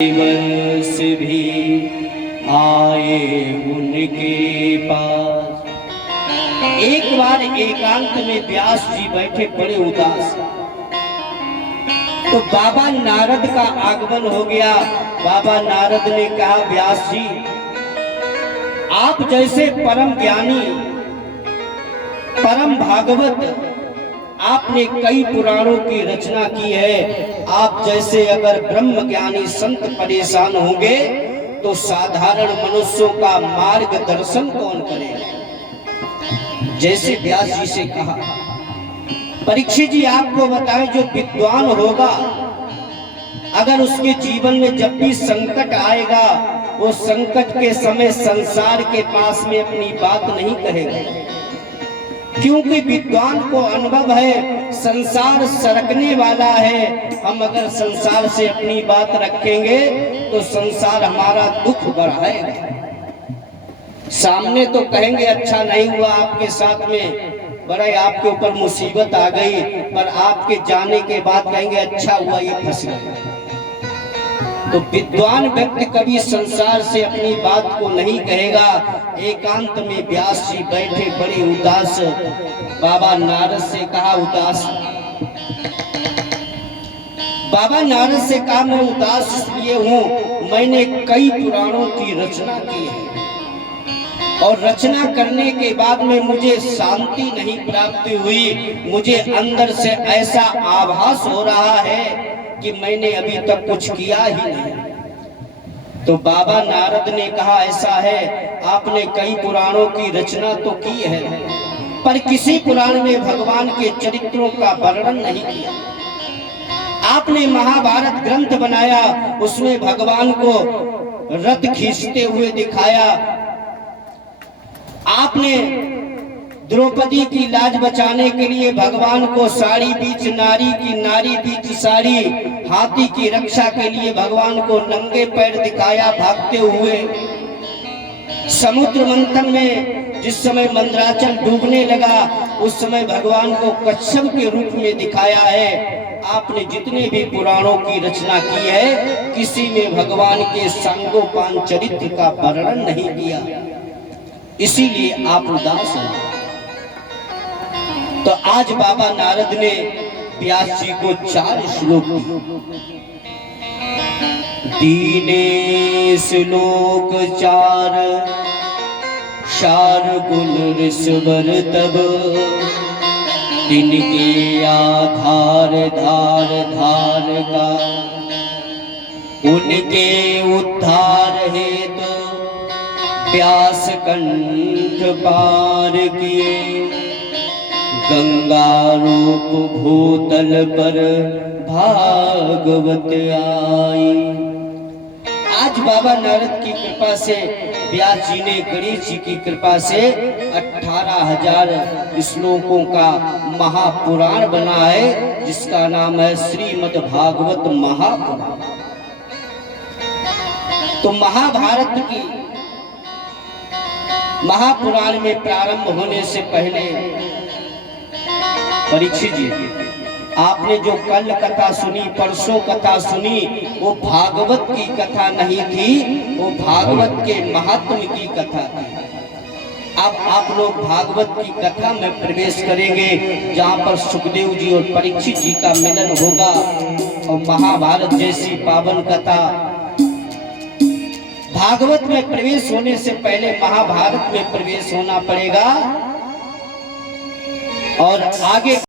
दिवस भी आए उनके पास। एक बार एकांत में व्यास जी बैठे बड़े उदास, तो बाबा नारद का आगमन हो गया। बाबा नारद ने कहा, व्यास जी आप जैसे परम ज्ञानी परम भागवत, आपने कई पुराणों की रचना की है। आप जैसे अगर ब्रह्म ज्ञानी संत परेशान होंगे तो साधारण मनुष्यों का मार्गदर्शन कौन करेगा। जैसे व्यास जी से कहा, परीक्षित जी आपको बताएं, जो विद्वान होगा अगर उसके जीवन में जब भी संकट आएगा, वो संकट के समय संसार के पास में अपनी बात नहीं कहेगा, क्योंकि विद्वान को अनुभव है संसार सरकने वाला है। हम अगर संसार से अपनी बात रखेंगे तो संसार हमारा दुख बढ़ाएगा। सामने तो कहेंगे अच्छा नहीं हुआ आपके साथ में, बड़ा आपके ऊपर मुसीबत आ गई, पर आपके जाने के बाद कहेंगे अच्छा हुआ ये फंस गया। तो विद्वान व्यक्ति कभी संसार से अपनी बात को नहीं कहेगा। एकांत में व्यास जी बैठे बड़े उदास, बाबा नारद से कहा उदास, बाबा नारद से कहा मैं उदास इसलिए हूँ, मैंने कई पुराणों की रचना की है और रचना करने के बाद में मुझे शांति नहीं प्राप्त हुई। मुझे अंदर से ऐसा आभास हो रहा है कि मैंने अभी तक कुछ किया ही नहीं। तो बाबा नारद ने कहा ऐसा है, आपने कई पुराणों की रचना तो की है, पर किसी पुराण में भगवान के चरित्रों का वर्णन नहीं किया। आपने महाभारत ग्रंथ बनाया, उसमें भगवान को रथ खींचते हुए दिखाया। आपने द्रौपदी की लाज बचाने के लिए भगवान को साड़ी बीच नारी की, नारी बीच साड़ी, हाथी की रक्षा के लिए भगवान को नंगे पैर दिखाया भागते हुए। समुद्र मंथन में जिस समय मंदराचल डूबने लगा, उस समय भगवान को कच्छप के रूप में दिखाया है। आपने जितने भी पुराणों की रचना की है, किसी में भगवान के सांगोपांग चरित्र का वर्णन नहीं किया, इसीलिए आप उदास हैं। तो आज बाबा नारद ने व्यास जी को 4 श्लोक दीने श्लोक 4 शार गुण ऋषवर तब, तिनके आधार धार धार का, उनके उद्धार हेतु व्यास कंठ पार किए, गंगा रूप भूतल पर भागवत आई। आज बाबा नारद की कृपा से, व्यास जी ने गणेश जी की कृपा से 18,000 श्लोकों का महापुराण बना है, जिसका नाम है श्रीमद् भागवत महापुराण। तो महाभारत की महापुराण में प्रारंभ होने से पहले परीक्षित जी, आपने जो कल कथा सुनी, परसों कथा सुनी, वो भागवत की कथा नहीं थी, वो भागवत के महात्म्य की कथा थी। अब आप लोग भागवत की कथा में प्रवेश करेंगे, जहाँ पर सुखदेव जी और परीक्षित जी का मिलन होगा और महाभारत जैसी पावन कथा। भागवत में प्रवेश होने से पहले महाभारत में प्रवेश होना पड़ेगा और आगे